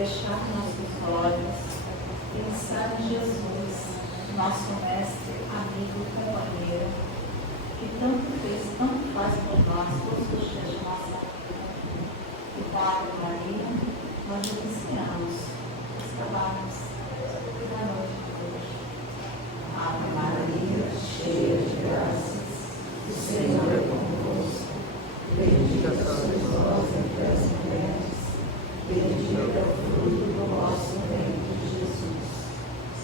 fechar nossos olhos, pensar em Jesus, nosso mestre, amigo, companheiro, que tanto fez, tanto faz por nós, todos os dias de nossa vida. E com a Ave Maria, nós iniciamos os trabalhos da noite de hoje. Ave Maria, cheia de graças, o Senhor é convosco. Bendita sois vós entre as mulheres, bendito é o fruto do vosso ventre, Jesus.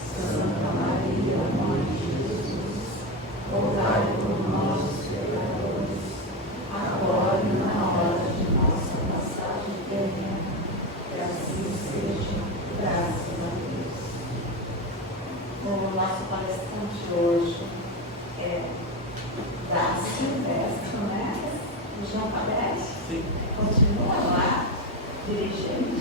Santa Maria, Mãe de Jesus, rogai por nós, os pecadores, agora e na hora de nossa passagem terrena. Que assim seja, graças a Deus. O nosso palestrante hoje é da Silvestre, né? O João Padeste, continua lá, dirigindo.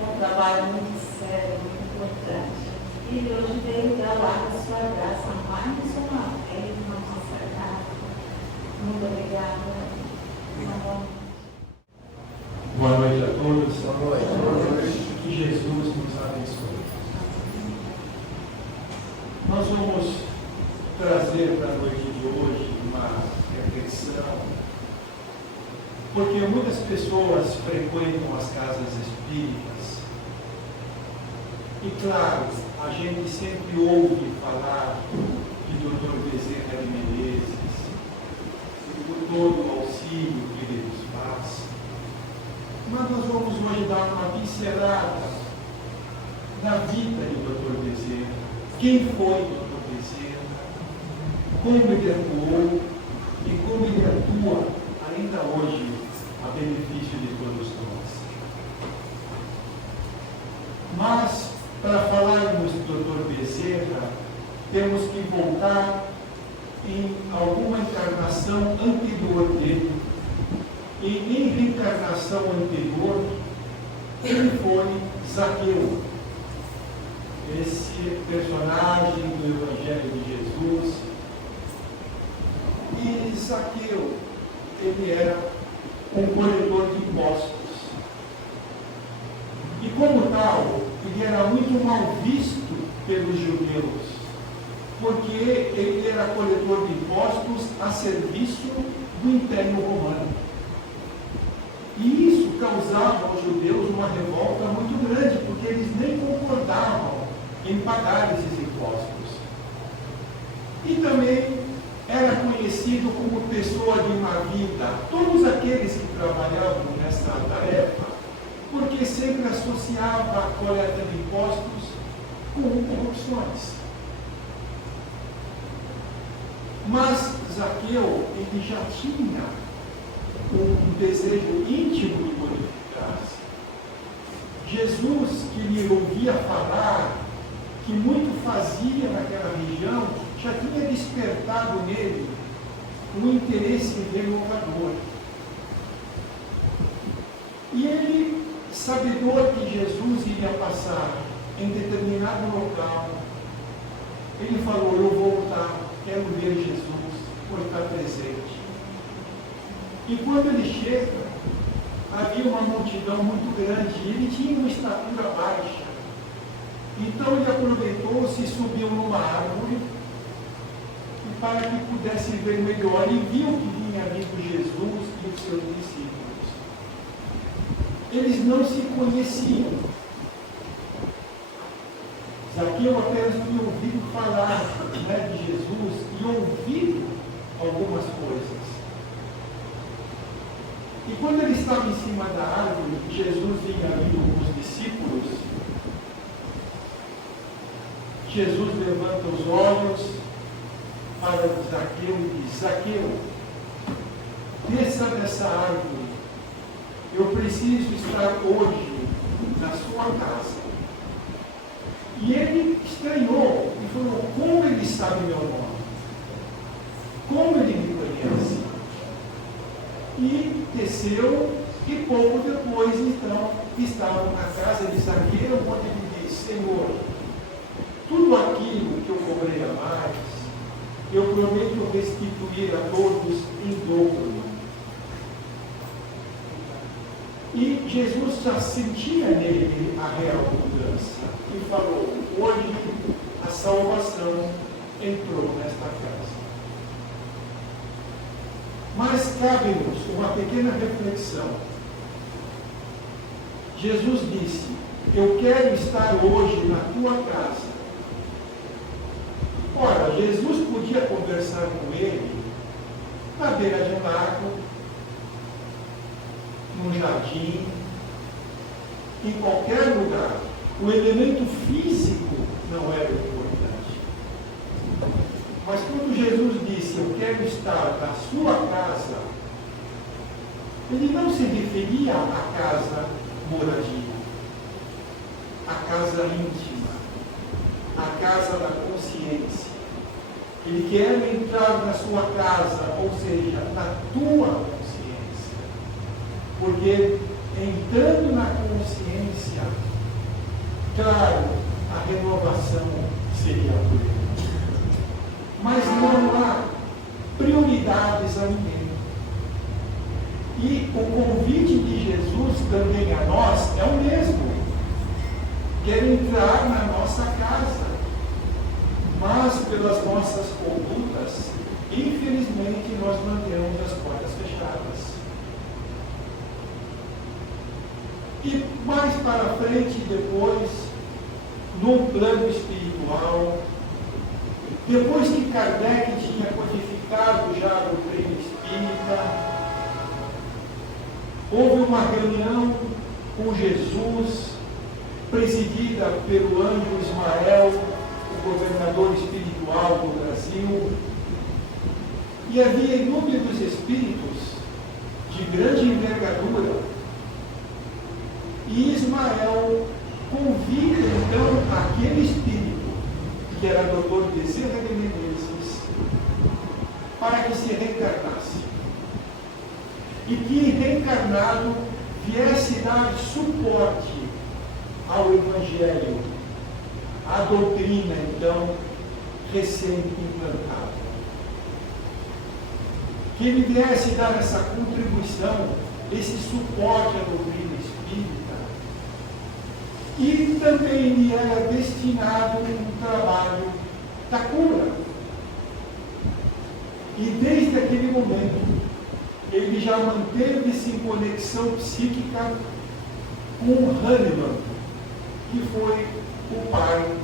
Um trabalho muito sério, muito importante. E hoje veio dar lá a sua graça mais uma vez na nossa casa. Muito obrigada. Boa noite a todos. Boa noite. Que Jesus nos abençoe. Nós vamos trazer para a noite de hoje uma reflexão, porque muitas pessoas frequentam as casas espíritas e, claro, a gente sempre ouve falar de Dr. Bezerra de Menezes, por todo o auxílio que ele nos faz, mas nós vamos hoje dar uma pincelada da vida de Dr. Bezerra. Quem foi Dr. Bezerra? Como ele atuou e como ele atua ainda hoje a benefício de todos nós. Mas, para falarmos do Dr. Bezerra, temos que voltar em alguma encarnação anterior dele. E em reencarnação anterior, ele foi Zaqueu, esse personagem do Evangelho de Jesus. E Zaqueu, ele era um coletor de impostos. E como tal, ele era muito mal visto pelos judeus, porque ele era coletor de impostos a serviço do Império Romano. E isso causava aos judeus uma revolta muito grande, porque eles nem concordavam em pagar esses impostos. E também era conhecido como pessoa de má vida, todos aqueles que trabalhavam nessa tarefa, porque sempre associava a coleta de impostos com corrupções. Mas Zaqueu, ele já tinha um desejo íntimo de modificar-se. Jesus, que lhe ouvia falar, que muito fazia naquela região, já tinha despertado nele um interesse renovador. E ele, sabedor que Jesus iria passar em determinado local, ele falou: eu vou voltar, quero ver Jesus, vou estar presente. E quando ele chega, havia uma multidão muito grande, e ele tinha uma estatura baixa. Então ele aproveitou-se e subiu numa árvore, e para que pudesse ver melhor, e viu que vinha vindo Jesus e os seus discípulos. Eles não se conheciam. Zaqueu apenas tinha ouvido falar, né, de Jesus e ouvido algumas coisas. E quando ele estava em cima da árvore, Jesus vinha ali com os discípulos. Jesus levanta os olhos para Zaqueu e diz: Zaqueu, desça dessa árvore, eu preciso estar hoje na sua casa. E ele estranhou e falou: como ele sabe meu nome? Como ele me conhece? E desceu, e pouco depois, então, estavam na casa de Zaqueu, onde ele disse: Senhor, tudo aquilo que eu cobrei a mais, eu prometo restituir a todos em dobro. E Jesus já sentia nele a real mudança e falou: hoje a salvação entrou nesta casa. Mas cabe-nos uma pequena reflexão. Jesus disse: eu quero estar hoje na tua casa. Ora, Jesus podia conversar com ele na beira de um lago, num jardim, em qualquer lugar. O elemento físico não era importante. Mas quando Jesus disse: eu quero estar na sua casa, ele não se referia à casa moradia, à casa íntima, à casa da consciência. Ele quer entrar na sua casa, ou seja, na tua consciência. Porque entrando na consciência, claro, a renovação seria plena. Mas não há prioridades a ninguém. E o convite de Jesus também a nós é o mesmo. Quer entrar na nossa casa. Mas pelas nossas condutas, infelizmente, nós mantemos as portas fechadas. E mais para frente, depois, num plano espiritual, depois que Kardec tinha codificado já a doutrina espírita, houve uma reunião com Jesus, presidida pelo anjo Ismael, o governador espiritual do Brasil, e havia inúmeros espíritos de grande envergadura. E Ismael convida então aquele espírito, que era Dr. Bezerra de Menezes, para que se reencarnasse. E que, reencarnado, viesse dar suporte ao Evangelho, à doutrina, então, recém-implantada. Que ele viesse dar essa contribuição, esse suporte à doutrina espírita. E também lhe era destinado um trabalho da cura. E desde aquele momento, ele já manteve-se em conexão psíquica com Hahnemann, que foi o pai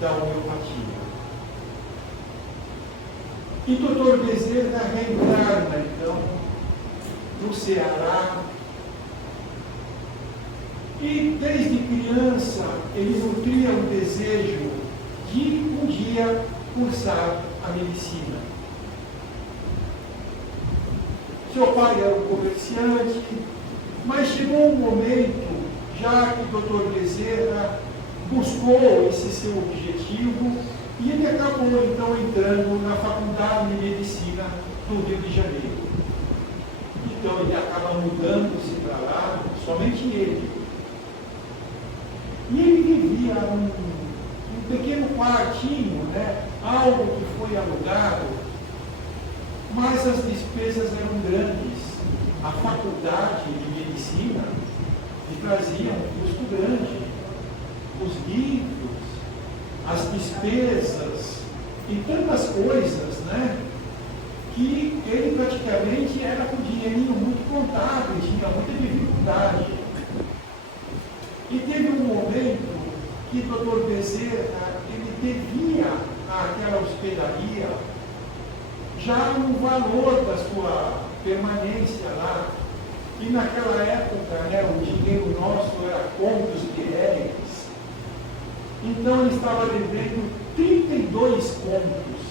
da homeopatia. E Dr. Bezerra reencarna, então, no Ceará. E desde criança ele nutria o desejo de um dia cursar a medicina. Seu pai era um comerciante, mas chegou um momento, já que o Dr. Bezerra buscou esse seu objetivo, e ele acabou então entrando na Faculdade de Medicina do Rio de Janeiro. Então ele acaba mudando-se para lá, somente ele. E ele vivia um pequeno quartinho, né? Algo que foi alugado, mas as despesas eram grandes. A faculdade de medicina lhe trazia um custo grande. Os livros, as despesas e tantas coisas, né? Que ele praticamente era com dinheirinho muito contado, tinha muita dificuldade. E teve um momento que o Dr. Bezerra, ele devia àquela hospedaria já no valor da sua permanência lá. E naquela época, né, o dinheiro nosso era contos de réis. Então ele estava devendo 32 contos.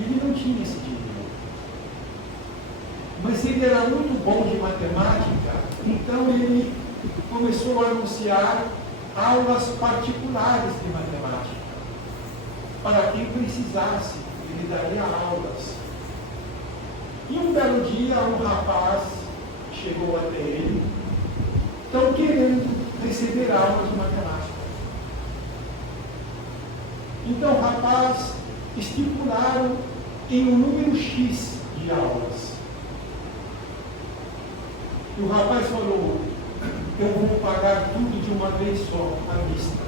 Ele não tinha esse dinheiro. Mas ele era muito bom de matemática, então ele começou a anunciar aulas particulares de matemática. Para quem precisasse, ele daria aulas. E um belo dia, um rapaz chegou até ele, então querendo receber aulas de matemática. Então, o rapaz estipularam em um número X de aulas. E o rapaz falou, eu vou pagar tudo de uma vez só, à vista.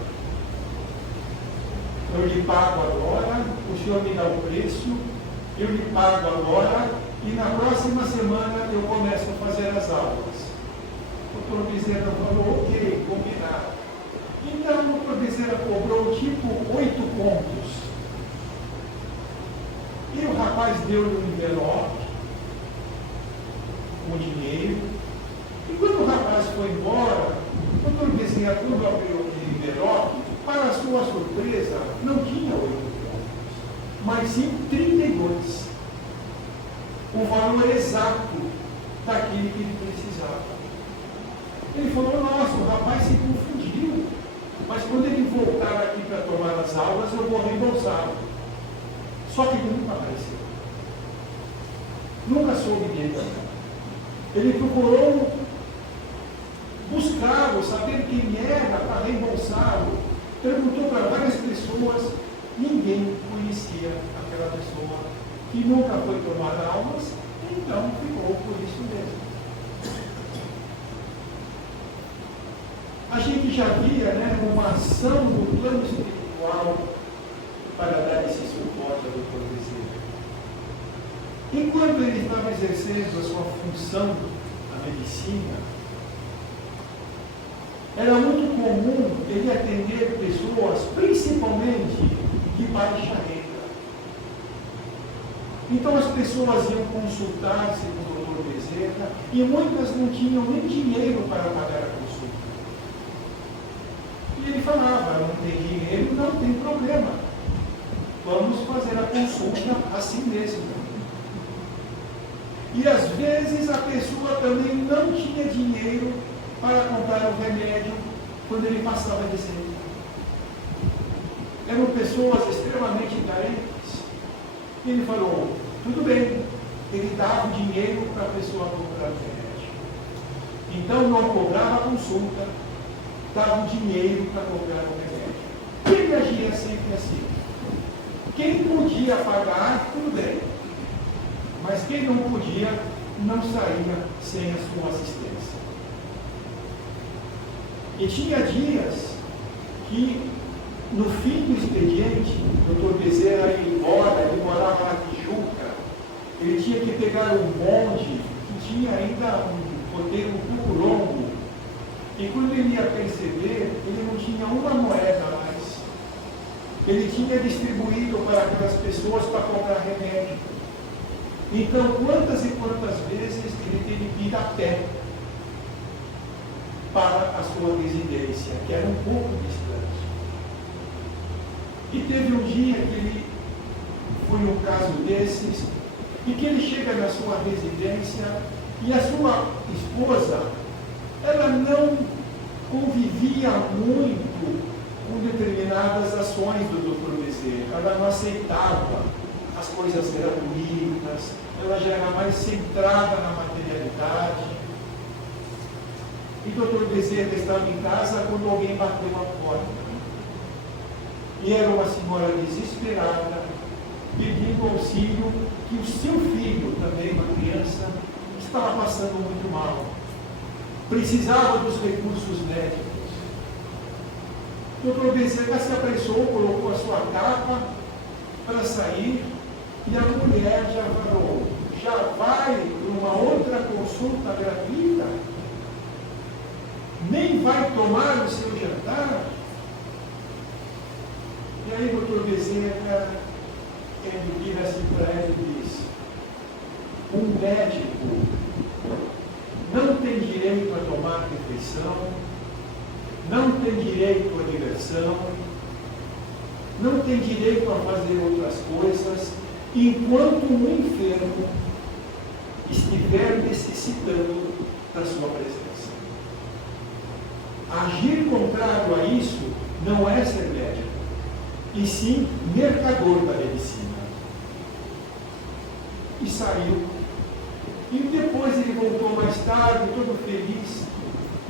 Eu lhe pago agora, o senhor me dá o preço, eu lhe pago agora, e na próxima semana eu começo a fazer as aulas. O doutor Bezerra falou, ok, combinado. Então o doutor Bezerra cobrou tipo 8 contos. E o rapaz deu-lhe um envelope, com dinheiro. E quando o rapaz foi embora, o doutor Bezerra, quando abriu aquele envelope, para a sua surpresa, não tinha 8 contos, mas sim 32. O valor exato daquele que ele precisava. Ele falou, nossa, o rapaz se confundiu, mas quando ele voltar aqui para tomar as aulas, eu vou reembolsá-lo. Só que ele nunca apareceu. Nunca soube dele. Ele procurou buscá-lo, saber quem era para reembolsá-lo. Perguntou para várias pessoas, ninguém conhecia aquela pessoa que nunca foi tomar aulas, então ficou por isso mesmo. A gente já via, né, uma ação no plano espiritual para dar esse suporte ao doutor Bezerra. Enquanto ele estava exercendo a sua função na medicina, era muito comum ele atender pessoas, principalmente de baixa renda. Então as pessoas iam consultar-se com o doutor Bezerra e muitas não tinham nem dinheiro para pagar a consulta. E ele falava, não tem dinheiro, não tem problema. Vamos fazer a consulta assim mesmo. E às vezes a pessoa também não tinha dinheiro para comprar o remédio quando ele passava de receita. Eram pessoas extremamente carentes. E ele falou, tudo bem, ele dava o dinheiro para a pessoa comprar o remédio. Então não cobrava a consulta, dava o dinheiro para comprar o remédio. Ele agia sempre assim. Quem podia pagar, tudo bem. Mas quem não podia, não saía sem a sua assistência. E tinha dias que, no fim do expediente, o doutor Bezerra ia embora, ele morava na Tijuca, ele tinha que pegar um bonde que tinha ainda um roteiro um pouco longo. E quando ele ia perceber, ele não tinha uma moeda mais. Ele tinha distribuído para aquelas pessoas para comprar remédio. Então, quantas e quantas vezes ele teve que ir a pé para a sua residência, que era um pouco distante. E teve um dia que ele foi um caso desses, e que ele chega na sua residência e a sua esposa, ela não convivia muito com determinadas ações do Dr. Bezerra. Ela não aceitava as coisas gratuitas, ela já era mais centrada na materialidade. E o Dr. Bezerra estava em casa quando alguém bateu a porta. E era uma senhora desesperada, pedindo auxílio, que o seu filho, também uma criança, estava passando muito mal. Precisava dos recursos médicos. O Dr. Bezerra se apressou, colocou a sua capa para sair, e a mulher já falou, já vai para uma outra consulta gratuita? Nem vai tomar o seu jantar? E aí o doutor Bezerra, ele vira assim para ela e diz, um médico não tem direito a tomar refeição, não tem direito à diversão, não tem direito a fazer outras coisas, enquanto um enfermo estiver necessitando da sua presença. Agir contrário a isso não é ser médico, e sim mercador da medicina. E saiu. E depois ele voltou mais tarde, todo feliz,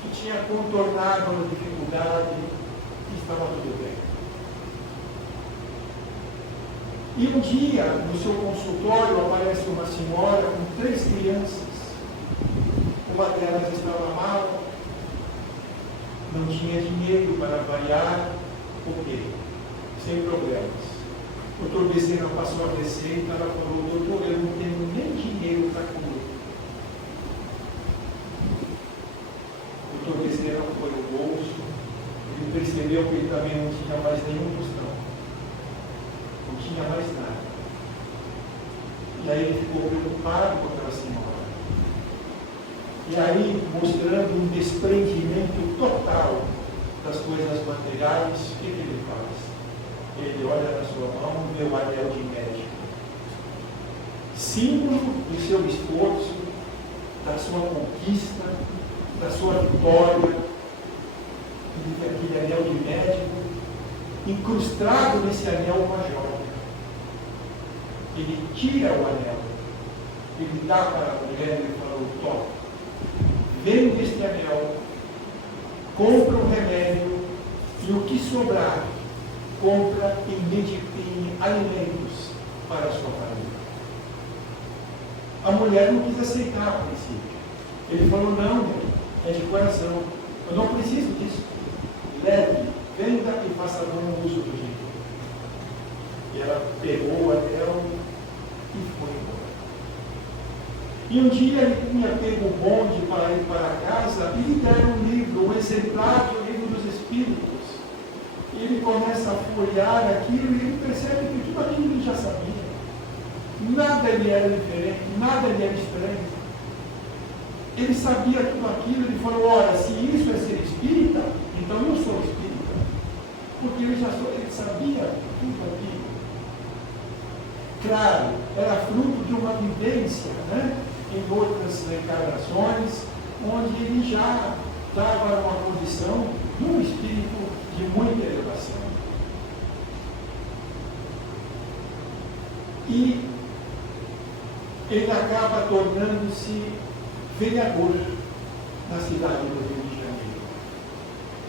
que tinha contornado a dificuldade e estava tudo bem. E um dia, no seu consultório, aparece uma senhora com 3 crianças. Uma delas estava mal, não tinha dinheiro para variar, ok, sem problemas. O doutor Bezerra passou a receita, ela falou, doutor, eu não tenho nem dinheiro para comer. O doutor Bezerra foi no bolso, ele percebeu que ele também não tinha mais nenhum tostão, não tinha mais nada. E aí ele ficou preocupado com aquela senhora. E aí, mostrando um desprendimento total das coisas materiais, o que ele faz? Ele olha na sua mão, vê o anel de médico. Símbolo do seu esforço, da sua conquista, da sua vitória. Ele vê aquele anel de médico, incrustado nesse anel uma joia. Ele tira o anel, ele dá para a mulher e falou, toma, vende este anel, compra um remédio e o que sobrar, compra em alimentos para a sua família. A mulher não quis aceitar a princípio. Ele falou, não, é de coração, eu não preciso disso. Leve, venda e faça bom uso do dinheiro. E ela pegou o anel e foi embora. E um dia ele tinha pego o bonde para ir para casa e lhe deram um livro, um exemplar do livro dos Espíritos. E ele começa a folhear aquilo e ele percebe que tudo aquilo ele já sabia. Nada lhe era diferente, nada lhe era estranho. Ele sabia tudo aquilo, ele falou, olha, se isso é ser espírita, então eu sou espírita. Porque ele sabia tudo aquilo. Claro, era fruto de uma vivência, né? Em outras encarnações, onde ele já estava numa condição de um espírito de muita elevação. E ele acaba tornando-se vereador na cidade do Rio de Janeiro.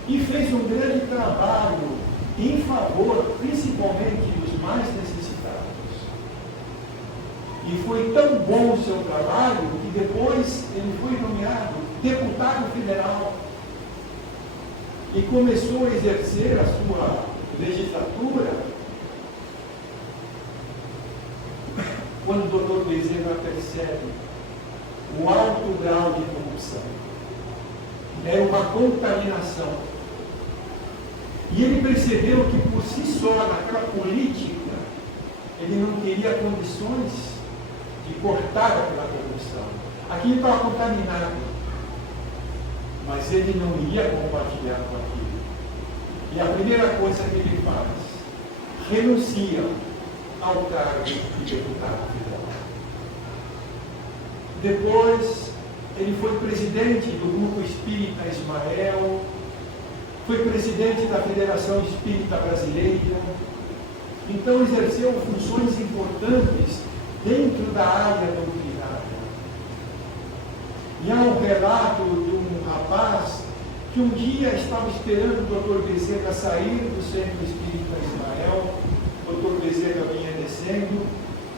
E fez um grande trabalho em favor, principalmente, dos mais necessitados. E foi tão bom o seu trabalho que depois ele foi nomeado deputado federal e começou a exercer a sua legislatura quando o doutor Bezerra percebe o alto grau de corrupção. É uma contaminação. E ele percebeu que por si só, naquela política, ele não teria condições de cortar aquela corrupção. Aquilo estava contaminado, mas ele não ia compartilhar com aquilo. E a primeira coisa que ele faz, renuncia ao cargo de deputado federal. Depois, ele foi presidente do Grupo Espírita Ismael, foi presidente da Federação Espírita Brasileira, então exerceu funções importantes dentro da área doutrinária. E há um relato de um rapaz que um dia estava esperando o doutor Bezerra sair do Centro Espírita Ismael, o doutor Bezerra vinha descendo,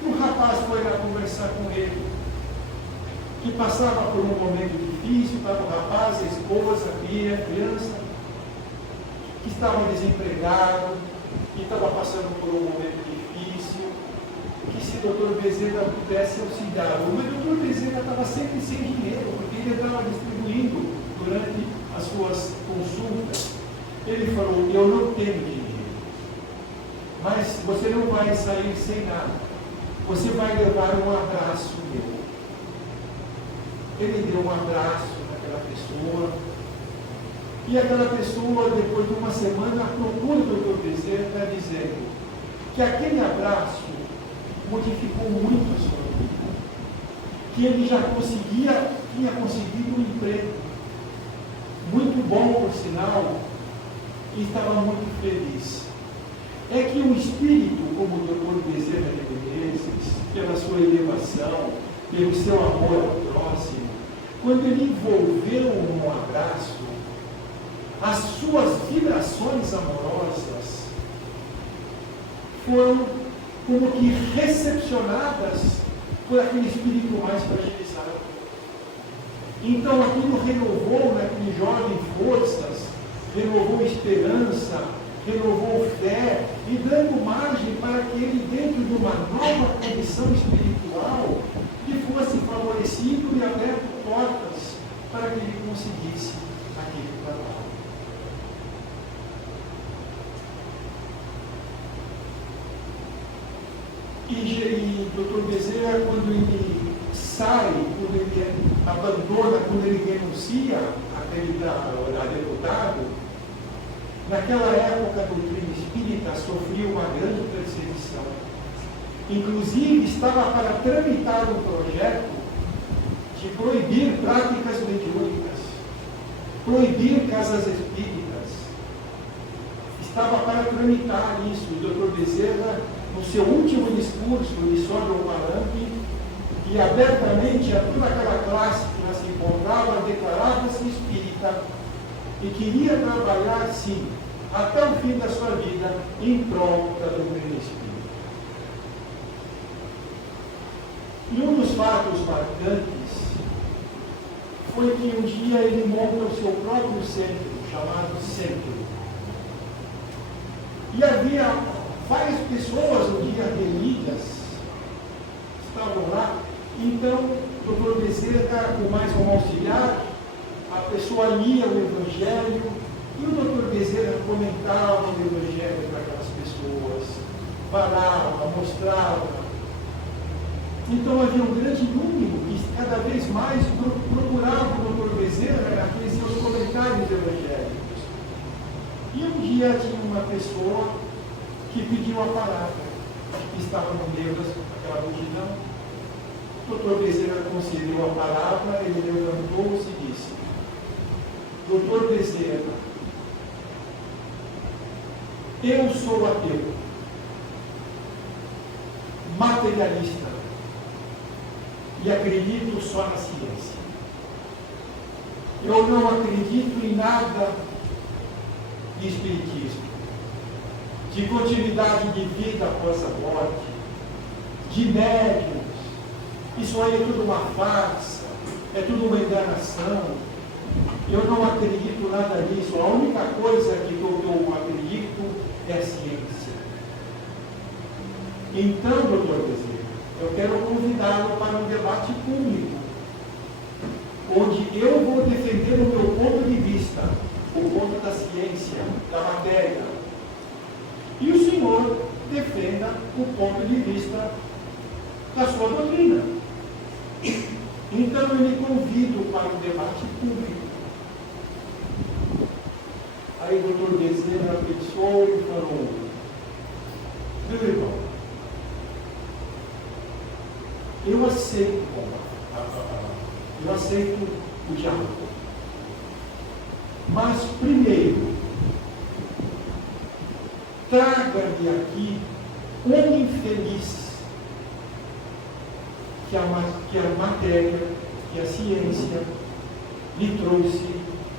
e o rapaz foi lá conversar com ele, que passava por um momento difícil, estava o rapaz, a esposa, a criança, que estava desempregado, que estava passando por um momento difícil, que se o doutor Bezerra pudesse auxiliar. Mas o doutor Bezerra estava sempre sem dinheiro, porque ele estava distribuindo durante as suas consultas. Ele falou, eu não tenho dinheiro, mas você não vai sair sem nada. Você vai levar um abraço meu. Ele deu um abraço naquela pessoa, e aquela pessoa, depois de uma semana, procura o doutor Bezerra dizendo que aquele abraço modificou muito a sua vida, que ele já tinha conseguido um emprego muito bom, por sinal, e estava muito feliz. É que o espírito, como o doutor Bezerra de Menezes, pela sua elevação, pelo seu amor ao próximo, quando ele envolveu um abraço, as suas vibrações amorosas foram como que recepcionadas por aquele espírito mais fragilizado. Então aquilo renovou naquele jovem forças, renovou esperança, renovou fé, e dando margem para que ele, dentro de uma nova condição espiritual, lhe fosse favorecido e aberto portas para que ele conseguisse aquele trabalho. E Dr. Bezerra, quando ele sai, quando ele abandona, quando ele renuncia a deputado, naquela época a doutrina espírita sofria uma grande perseguição. Inclusive, estava para tramitar um projeto de proibir práticas mediúnicas, proibir casas espíritas. Estava para tramitar isso. O Dr. Bezerra, no seu último discurso, ele sobe ao palanque e abertamente a toda aquela classe que lá se encontrava declarava-se espírita e queria trabalhar, sim, até o fim da sua vida em prol da doutrina espírita. E um dos fatos marcantes foi que um dia ele monta o seu próprio centro, chamado Centro. E havia várias pessoas um dia reunidas, estavam lá. Então, o Dr. Bezerra, com mais um auxiliar, a pessoa lia o Evangelho e o Dr. Bezerra comentava o Evangelho para aquelas pessoas, falava, mostrava. Então havia um grande número que cada vez mais procurava o Dr. Bezerra naqueles seus comentários evangélicos. E um dia tinha uma pessoa que pediu a palavra, que estava no meio daquela multidão. O Dr. Bezerra concedeu a palavra, ele levantou-se e disse: Dr. Bezerra, eu sou ateu, materialista, e acredito só na ciência. Eu não acredito em nada de espiritismo, de continuidade de vida após a morte, de médiums. Isso aí é tudo uma farsa, é tudo uma enganação. Eu não acredito nada nisso. A única coisa que eu acredito é a ciência. Então, doutor Bezerra, eu quero convidá-lo para um debate público, onde eu vou defender o meu ponto de vista, o ponto da ciência, da matéria, e o senhor defenda o ponto de vista da sua doutrina. Então eu lhe convido para um debate público. Aí o doutor Bezerra pensou e falou: meu irmão, eu aceito o diálogo. Mas primeiro, traga-me aqui um infeliz que a matéria, que a ciência lhe trouxe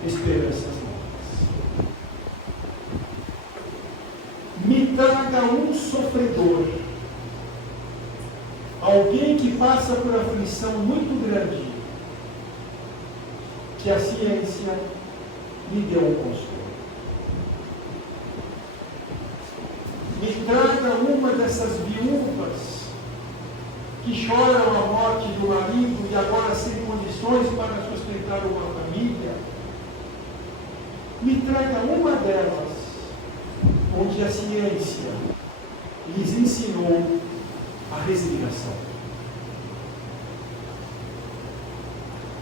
esperanças novas. Me traga um sofredor, alguém que passa por aflição muito grande, que a ciência lhe deu um consolo. Me traga uma dessas viúvas que choram a morte do marido e agora sem condições para sustentar uma família. Me traga uma delas, onde a ciência lhes ensinou a resignação.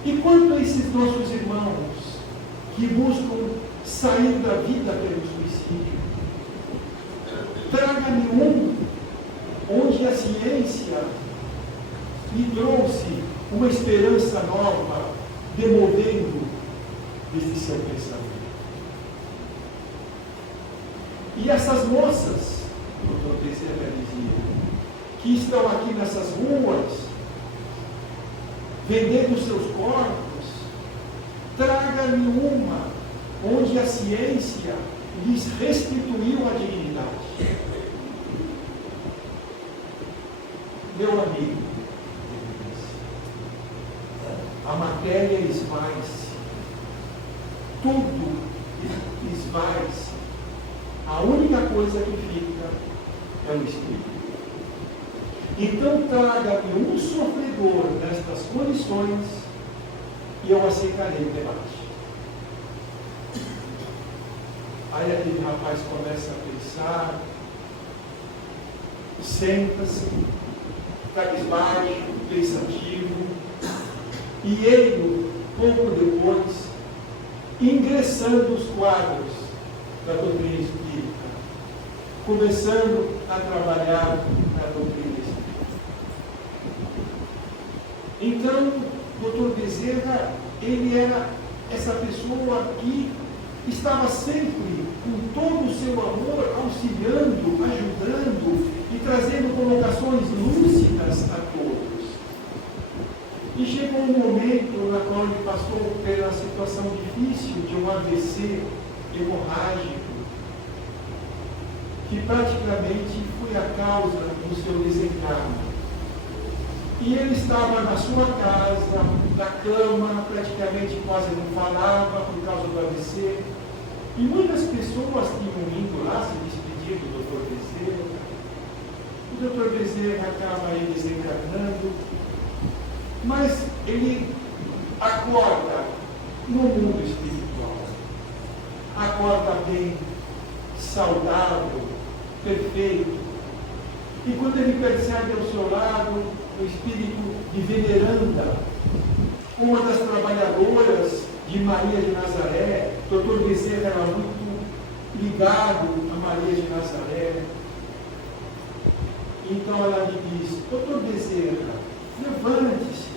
E quanto a esses nossos irmãos que buscam sair da vida pelo suicídio, traga-me um onde a ciência lhe trouxe uma esperança nova, demovendo desse seu pensamento. E essas moças, o doutor Bezerra dizia, que estão aqui nessas ruas, vendendo seus corpos, traga-me uma onde a ciência lhes restituiu a dignidade. Meu amigo, a matéria esmaga tudo esvai-se. A única coisa que fica é o Espírito. Então traga-me um sofredor nestas condições e eu aceitarei o debate. Aí aquele rapaz começa a pensar, senta-se, cabisbaixo, pensativo, e ele, pouco depois, ingressando os quadros da doutrina espírita, começando a trabalhar na doutrina espírita. Então, Dr. Bezerra, ele era essa pessoa que estava sempre, com todo o seu amor, auxiliando, ajudando e trazendo colocações lúcidas a todos. E chegou um momento na qual ele passou pela situação difícil de um AVC hemorrágico, que praticamente foi a causa do seu desencarne. E ele estava na sua casa, na cama, praticamente quase não falava por causa do AVC. E muitas pessoas tinham indo lá se despedir do Dr. Bezerra. O Dr. Bezerra acaba aí desencarnando, mas ele acorda no mundo espiritual. Acorda bem, saudável, perfeito. E quando ele percebe ao seu lado o espírito de Veneranda, uma das trabalhadoras de Maria de Nazaré, Dr. Bezerra era muito ligado a Maria de Nazaré. Então ela me diz: Dr. Bezerra, levante-se,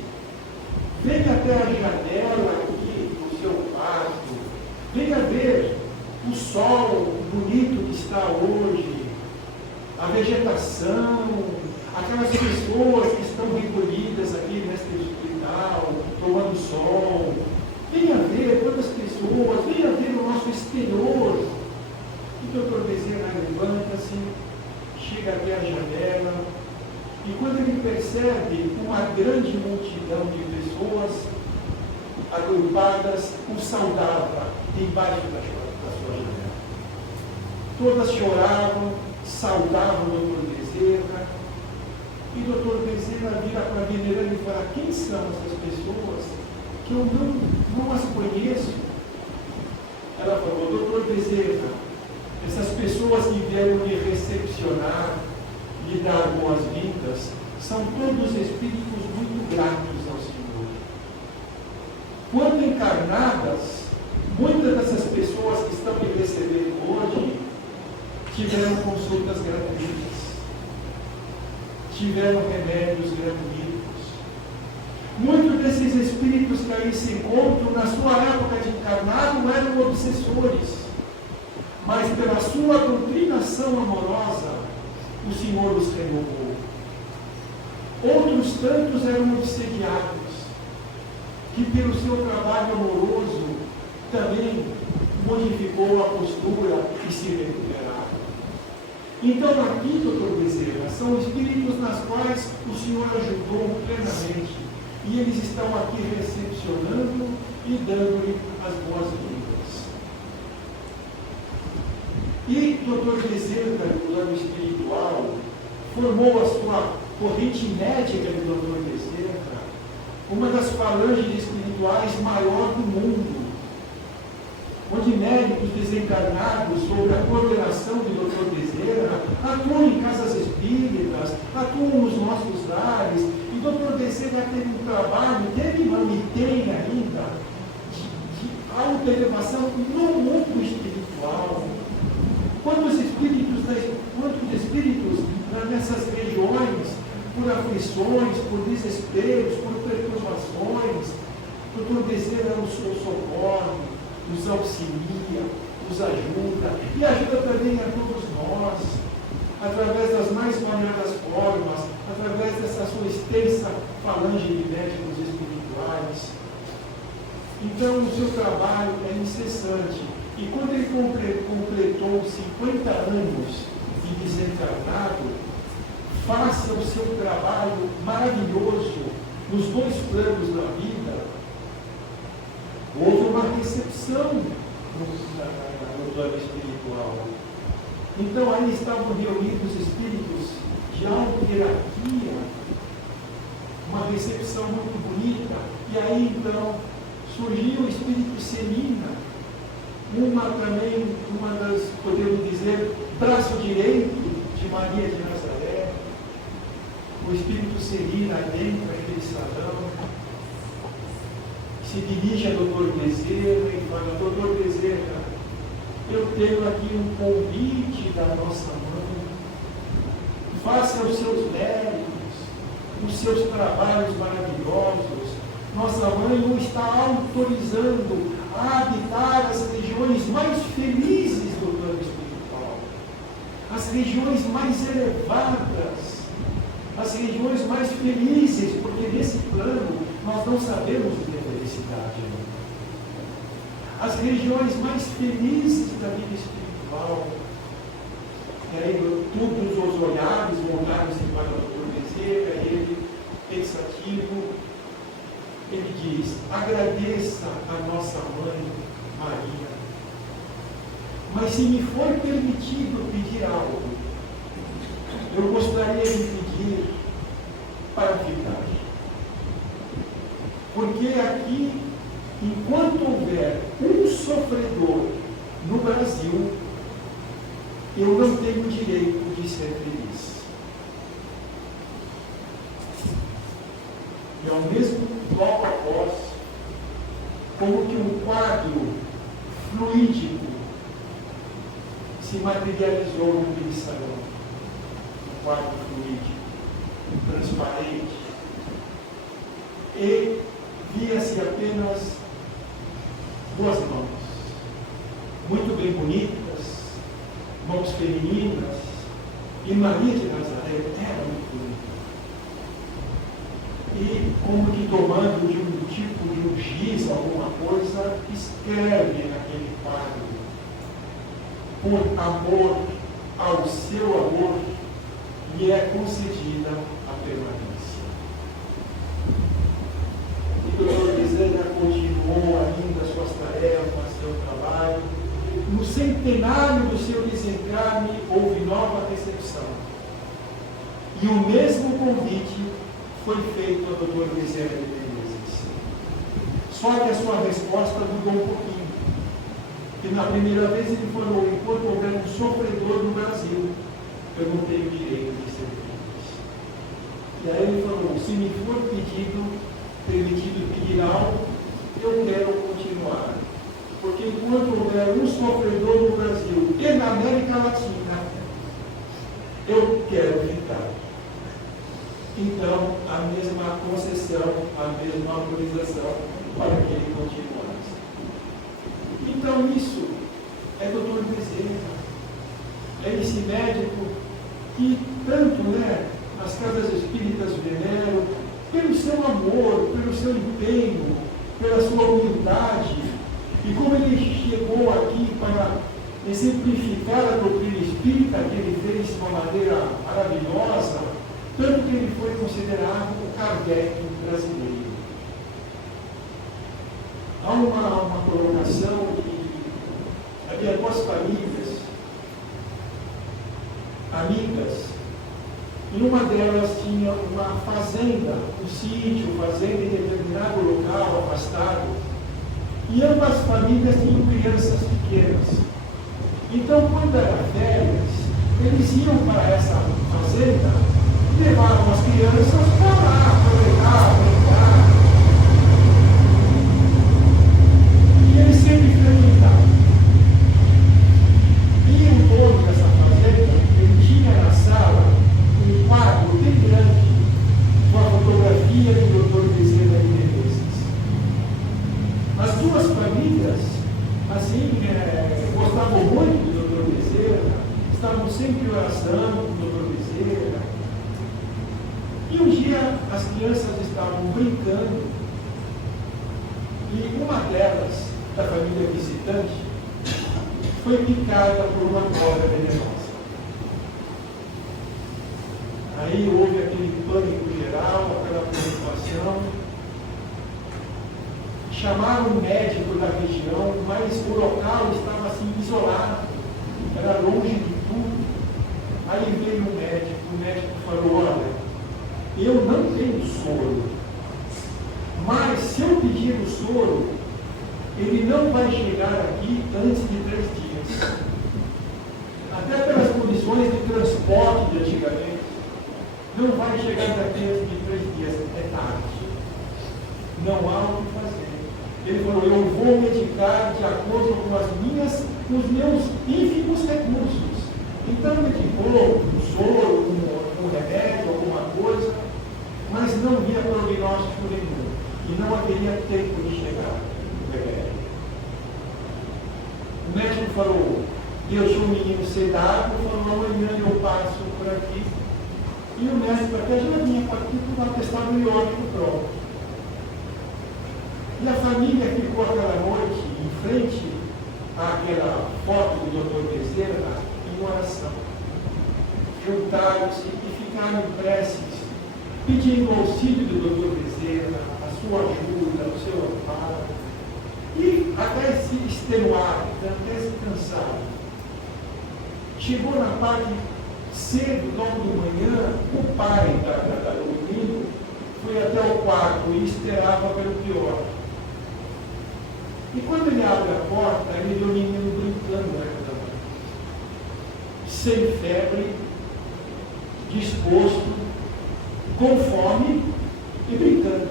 venha até a janela aqui do seu quarto, venha ver o sol bonito que está hoje, a vegetação, aquelas pessoas que estão recolhidas aqui neste hospital, tomando sol. Venha ver quantas pessoas, venha ver o nosso exterior. E o Dr. Bezerra levanta-se, chega até a janela, e quando ele percebe uma grande multidão de pessoas agrupadas, o saudava embaixo da sua janela. Todas choravam, saudavam o Dr. Bezerra, e o Dr. Bezerra vira para a Veneranda e fala: quem são essas pessoas que eu não as conheço? Ela falou: Dr. Bezerra, essas pessoas que vieram me recepcionar, me dar boas-vindas, são todos espíritos muito gratos ao Senhor. Quando encarnadas, muitas dessas pessoas que estão me recebendo hoje tiveram consultas gratuitas, tiveram remédios gratuitos. Muitos desses espíritos que aí se encontram, na sua época de encarnado, eram obsessores, mas pela sua doutrinação amorosa, o Senhor os renovou. Outros tantos eram obsediados, que pelo seu trabalho amoroso também modificou a postura e se recuperaram. Então aqui, Dr. Bezerra, são espíritos nas quais o Senhor ajudou plenamente, e eles estão aqui recepcionando e dando-lhe as boas-vindas. E Dr. Bezerra, no plano espiritual, formou a sua corrente médica de Dr. Bezerra, uma das falanges espirituais maior do mundo, onde médicos desencarnados, sob a coordenação de Dr. Bezerra, atuam em casas espíritas, atuam nos nossos lares, e Dr. Bezerra teve um trabalho, teve e tem ainda, de auto-elevação no mundo espiritual. Quantos espíritos nessas regiões, por aflições, por desesperos, por perturbações, Dr. Bezerra nos socorre, nos auxilia, nos ajuda, e ajuda também a todos nós, através das mais variadas formas, através dessa sua extensa falange de médicos espirituais. Então, o seu trabalho é incessante. E quando ele completou 50 anos de desencarnado, faça o seu trabalho maravilhoso nos dois planos da vida. Houve uma recepção no plano espiritual. Então aí estavam reunidos espíritos de alta hierarquia, uma recepção muito bonita. E aí então surgiu o espírito Celina, uma das, podemos dizer, braço direito de Maria de Nazaré. O espírito Celina adentra aquele salão, se dirige a doutor Bezerra e fala: doutor Bezerra, eu tenho aqui um convite da nossa mãe, faça os seus méritos, os seus trabalhos maravilhosos. Nossa mãe o está autorizando a habitar as regiões mais felizes do plano espiritual, as regiões mais elevadas, as regiões mais felizes, porque nesse plano nós não sabemos o que é felicidade. As regiões mais felizes da vida espiritual. E aí todos os olhares voltaram-se para o doutor Bezerra, e ele, pensativo, ele diz: agradeça a nossa mãe Maria, mas se me for permitido pedir algo, eu gostaria de pedir para ficar. Porque aqui, enquanto houver um sofredor no Brasil, eu não tenho direito de ser feliz. E ao mesmo logo após, como que um quadro fluídico se materializou naquele salão. Um quadro fluídico, transparente. E via-se apenas duas mãos, muito bem bonitas, mãos femininas, e Maria de Nazaré era muito bonita. E como que tomando de um tipo de um giz, alguma coisa, escreve naquele quadro: por amor ao seu amor, lhe é concedida a permanência. E o doutor Bezerra continuou ainda suas tarefas, seu trabalho. No centenário do seu desencarne, houve nova recepção. E o mesmo convite foi feito ao doutor Bezerra de Menezes. Só que a sua resposta mudou um pouquinho. Porque na primeira vez ele falou: enquanto houver um sofredor no Brasil, eu não tenho direito de ser feliz. E aí ele falou: se me for permitido pedir algo, eu quero continuar. Porque enquanto houver um sofredor no Brasil e na América Latina, eu quero ficar. Então, a mesma concessão, a mesma autorização para que ele continuasse. Então, isso é doutor Bezerra. É esse médico que tanto, as casas espíritas veneram, pelo seu amor, pelo seu empenho, pela sua humildade. E como ele chegou aqui para exemplificar a doutrina espírita, que ele fez de uma maneira maravilhosa, tanto que ele foi considerado o Kardec brasileiro. Há uma colocação que havia duas famílias amigas, e uma delas tinha uma fazenda, um sítio, fazenda em determinado local afastado, e ambas as famílias tinham crianças pequenas. Então, quando era férias, eles iam para essa fazenda, levavam as crianças para lá, aproveitar, brincar. E eles sempre frequentavam. E o dono dessa fazenda, ele tinha na sala um quadro bem grande, com a fotografia do Dr. Bezerra de Menezes. As duas famílias, assim, gostavam muito do Dr. Bezerra, estavam sempre em oração com o Dr. Bezerra. E um dia as crianças estavam brincando e uma delas, da família visitante, foi picada por uma cobra venenosa. Aí houve aquele pânico geral, aquela preocupação. chamaram um médico da região, mas o local estava assim isolado, era longe de tudo. Aí veio o médico falou, olha, eu não tenho soro, mas se eu pedir o soro, ele não vai chegar aqui antes de 3 dias. Até pelas condições de transporte de antigamente, não vai chegar daqui antes de 3 dias, é tarde. Não há o que fazer. Ele falou, eu vou medicar de acordo com os meus ínfimos recursos. Então medicou um soro, um remédio, alguma coisa, mas não via prognóstico nenhum. E não haveria tempo de chegar o remédio. O médico falou, deixou o menino sedado, falou, amanhã eu passo por aqui. E o médico até já vinha com um atestado iônico pronto. E a família ficou aquela noite em frente àquela foto do Dr. Bezerra em oração. Juntaram-se e ficaram em preces, pedindo o auxílio do Dr. Bezerra, a sua ajuda, o seu amparo. E até se extenuar, até se cansar. Chegou na parte cedo, logo de manhã, o pai do menino foi até o quarto e esperava pelo pior. E quando ele abre a porta, ele vê o menino brincando na cama, sem febre, disposto, com fome e brincando.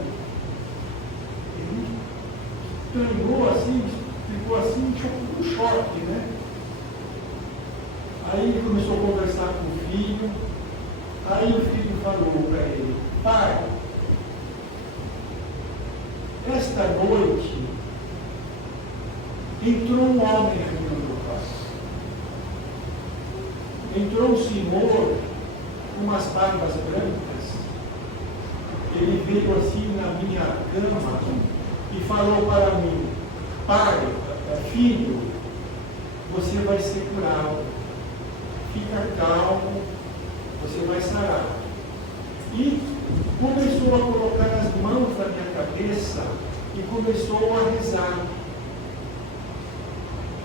Ele estranhou assim, ficou assim, um choque, né? Aí ele começou a conversar com o filho, aí o filho falou para ele, pai, esta noite entrou um homem aqui no meu quarto. Entrou um senhor com umas barbas brancas. Ele veio assim na minha cama e falou para mim, pai, filho, você vai ser curado. Fica calmo, você vai sarar. E começou a colocar as mãos na minha cabeça e começou a rezar.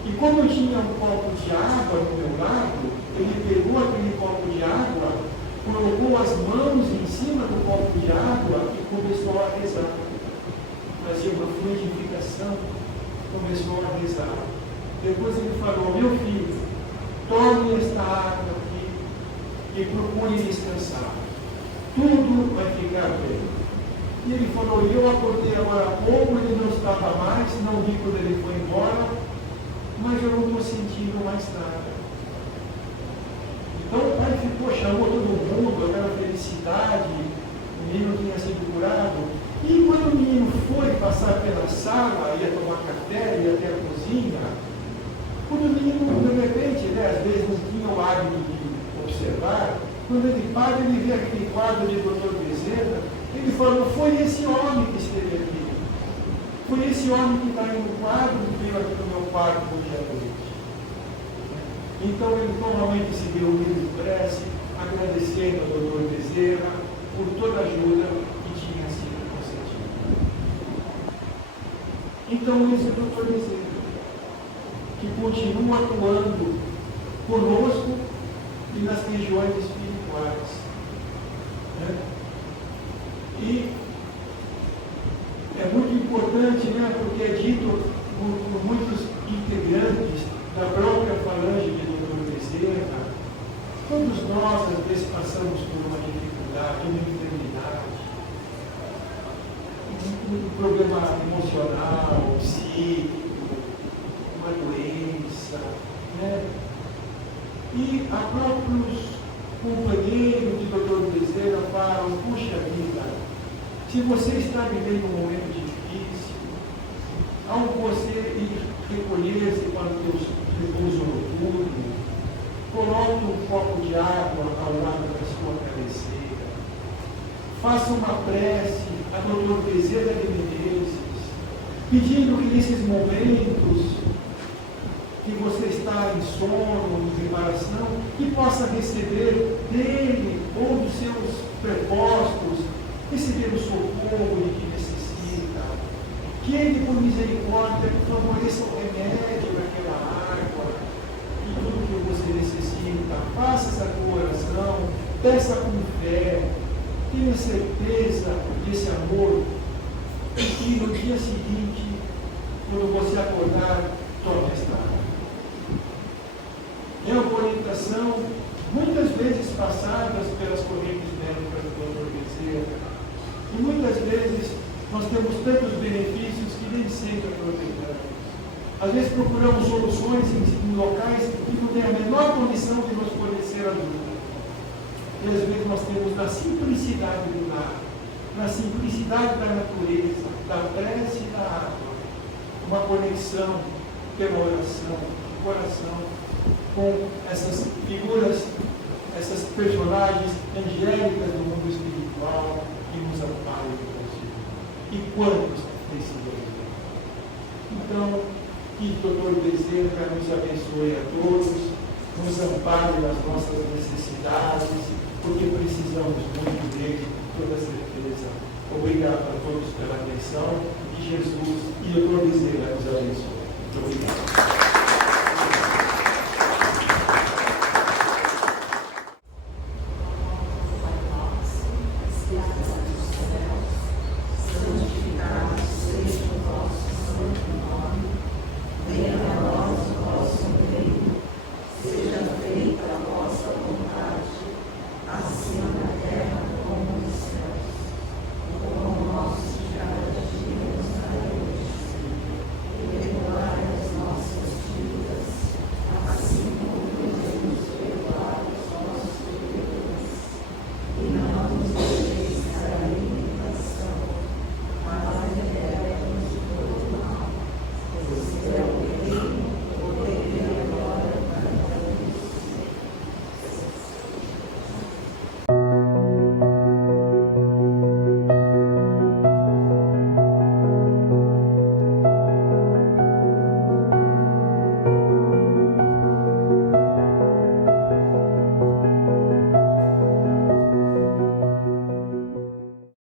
E como eu tinha um copo de água do meu lado, ele pegou aquele copo de água, colocou as mãos em cima do copo de água e começou a rezar. Fazia uma fluidificação, começou a rezar. Depois ele falou, meu filho, tome esta água aqui e procure descansar. Tudo vai ficar bem. E ele falou, eu acordei agora há pouco, ele não estava mais, não vi quando ele foi embora, mas eu não estou sentindo mais nada. Então o pai chamou todo mundo, aquela felicidade, o menino tinha sido curado. E quando o menino foi passar pela sala, ia tomar café, ia até a cozinha, quando o menino, de repente, às vezes não tinha o hábito de observar, quando ele para, ele vê aquele quadro de Dr. Bezerra, ele falou, foi esse homem que esteve aqui. Foi esse homem que está aí no quadro, que veio aqui no meu quarto hoje à noite. Então ele normalmente se reuniu em prece, agradecendo ao Dr. Bezerra por toda a ajuda que tinha sido concedida. Então esse é o Dr. Bezerra, que continua atuando conosco e nas regiões espirituais. Né? E é muito importante, né, porque é dito por muitos integrantes da própria falange de Dr. Bezerra, todos nós às vezes passamos por uma dificuldade, uma enfermidade, um problema emocional, psíquico, uma doença, né? E há próprios companheiros de Dr. Bezerra falam, puxa vida, se você está vivendo um momento difícil, ao você ir recolher-se para o teu repouso noturno, coloque um copo de água ao lado da sua cabeceira, faça uma prece a Dr. Bezerra de Menezes, pedindo que nesses momentos que você está em sono, em preparação, que possa receber dele ou dos seus prepostos, receber o socorro de que necessita, que Ele, por misericórdia, favoreça o remédio daquela água e tudo que você necessita. Faça essa tua oração, peça com fé, tenha certeza desse amor, e no dia seguinte, quando você acordar, tome esta água. É uma orientação, muitas vezes passadas pelas correntes médicas do Dr. Bezerra, e muitas vezes nós temos tantos benefícios que nem sempre aproveitamos. Às vezes procuramos soluções em locais que não têm a menor condição de nos fornecer ajuda. E às vezes nós temos na simplicidade do lar, na simplicidade da natureza, da prece e da água, uma conexão pela oração, de coração, com essas figuras, essas personagens angélicas do mundo espiritual que nos amparam e nos. E quantos desse Deus? Então, que o Dr. Bezerra nos abençoe a todos, nos ampare nas nossas necessidades, porque precisamos muito dele, com toda certeza. Obrigado a todos pela atenção, que Jesus e o Dr. Bezerra nos abençoe. Muito obrigado.